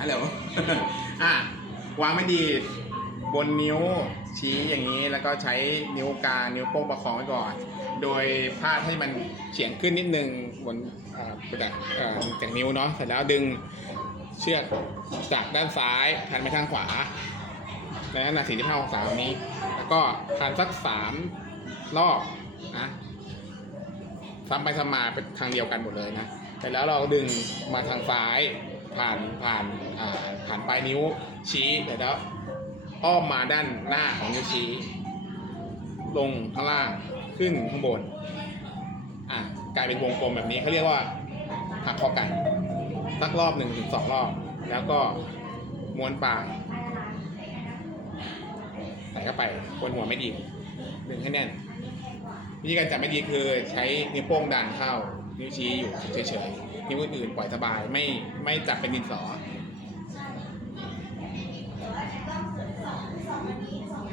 ฮัลโหล วางไม่ดีบนนิ้วชี้อย่างนี้แล้วก็ใช้นิ้วกลางนิ้วโป้งประคองไว้ก่อน โดยพาดให้มันเฉียงขึ้นนิดนึงบนจากนิ้วเนาะเสร็จแล้วดึงเชือกจากด้านซ้ายพันไปทางขวาในขนาด45 องศาแบบนี้แล้วก็พันสัก3 รอบนะซ้ำไปซ้ำมาเป็นทางเดียวกันหมดเลยนะเสร็จแล้วเราดึงมาทางซ้ายผ่านปลายนิ้วชี้เสร็จแล้วอ้อมมาด้านหน้าของนิ้วชี้ลงข้างล่างขึ้นข้างบนกลายเป็นวงกลมแบบนี้เขาเรียกว่าหักคอไก่สักรอบ1 ถึง 2 รอบแล้วก็ม้วนปลายใส่เข้าไปบนหัวไม่ดีดึงให้แน่นวิธีการจับไม่ดีคือใช้นิ้วโป้งดันเข้านิ้วชี้อยู่เฉยๆนิ้วอื่นๆปล่อยสบายไม่จับเป็นดินสอ